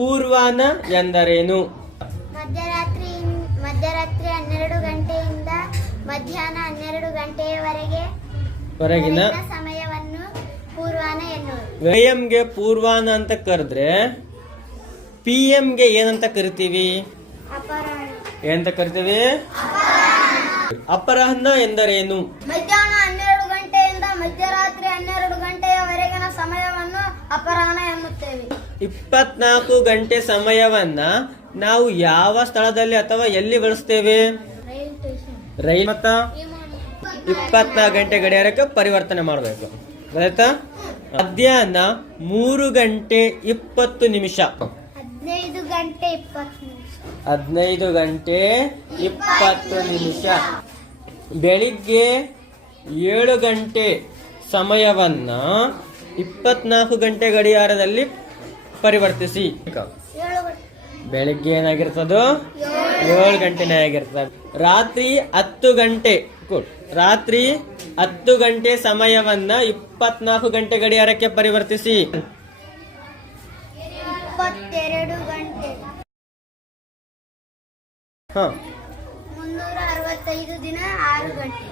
ಪೂರ್ವಾಹ್ನ ಎಂದರೇನು? ಮಧ್ಯರಾತ್ರಿ 12 ಗಂಟೆಯಿಂದ ಮಧ್ಯಾಹ್ನ 12 ಗಂಟೆಯವರೆಗೆ ಹೊರಗಿನ ಸಮಯವನ್ನು ಪೂರ್ವಾಹ್ನ ಎನ್ನುವರು. AM ಗೆ ಪೂರ್ವಾಹ್ನ ಅಂತ ಕರೆದ್ರೆ PM ಗೆ ಏನಂತ ಕರಿತೀವಿ? ಅಪರಾಹ್ನ. ಏನಂತ ಕರಿತೀವಿ? ಅಪರಾಹ್ನ ಎಂದರೇನು? ಮಧ್ಯಾಹ್ನ 12 ಗಂಟೆಯಿಂದ ಮಧ್ಯರಾತ್ರಿ 12 ಗಂಟೆಯವರೆಗಿನ ಸಮಯವನ್ನು ಅಪರಾಹ್ನ ಎನ್ನುತ್ತೇವೆ. 24 ಗಂಟೆ ಸಮಯವನ್ನ ನಾವು ಯಾವ ಸ್ಥಳದಲ್ಲಿ ಅಥವಾ ಎಲ್ಲಿ ಬಳಸ್ತೇವೆ? ರೈಲ್ ಮತ್ತ 24 ಗಂಟೆ ಗಡಿಯಾರಕ್ಕೆ ಪರಿವರ್ತನೆ ಮಾಡಬೇಕು. ಗೊತ್ತಾಯ್ತಾ? ಮಧ್ಯಾಹ್ನ 3 ಗಂಟೆ 20 ನಿಮಿಷ. 15 ಗಂಟೆ 20 ನಿಮಿಷ. 15 ಗಂಟೆ 20 ನಿಮಿಷ. ಬೆಳಿಗ್ಗೆ 7 ಗಂಟೆ ಸಮಯವನ್ನ 24 ಗಂಟೆ ಗಡಿಯಾರದಲ್ಲಿ ಪರಿವರ್ತಿಸಿ. ಬೆಳಿಗ್ಗೆ ಏನಾಗಿರ್ತದೋ 7 ಗಂಟೆನೇ ಆಗಿರ್ತದೆ. ರಾತ್ರಿ 10 ಗಂಟೆ ರಾತ್ರಿ 10 ಗಂಟೆ ಸಮಯವನ್ನ 24 ಗಂಟೆ ಗಡಿಯಾರಕ್ಕೆ ಪರಿವರ್ತಿಸಿ. 22 ಗಂಟೆ. 365 ದಿನ 6 ಗಂಟೆ.